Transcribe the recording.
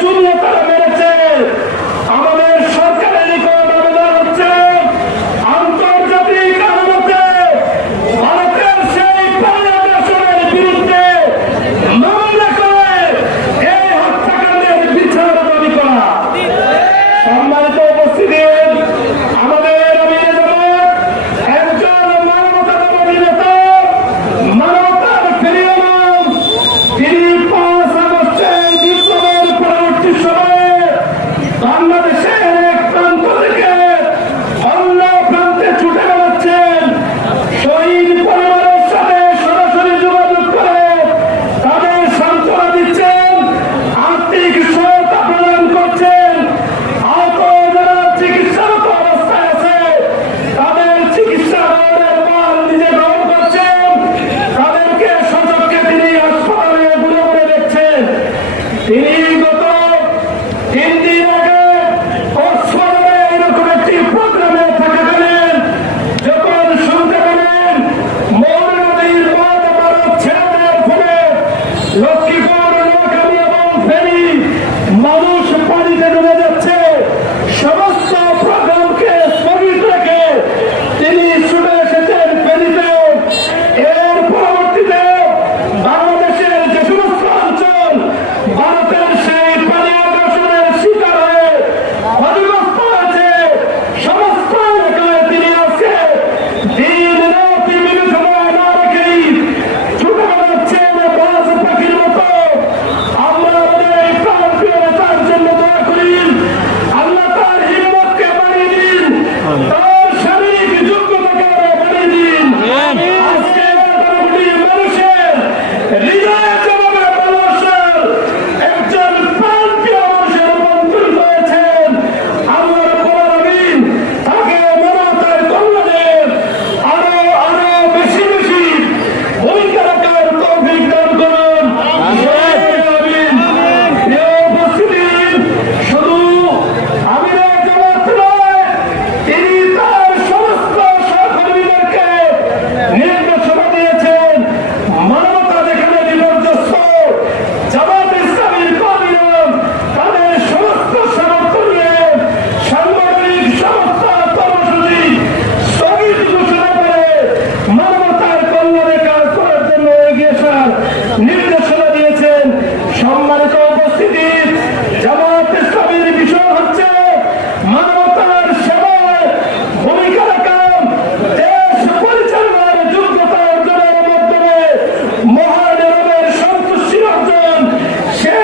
জুলিয়ে তারা মেরেছে। নির্গত হিন্দি আমাদের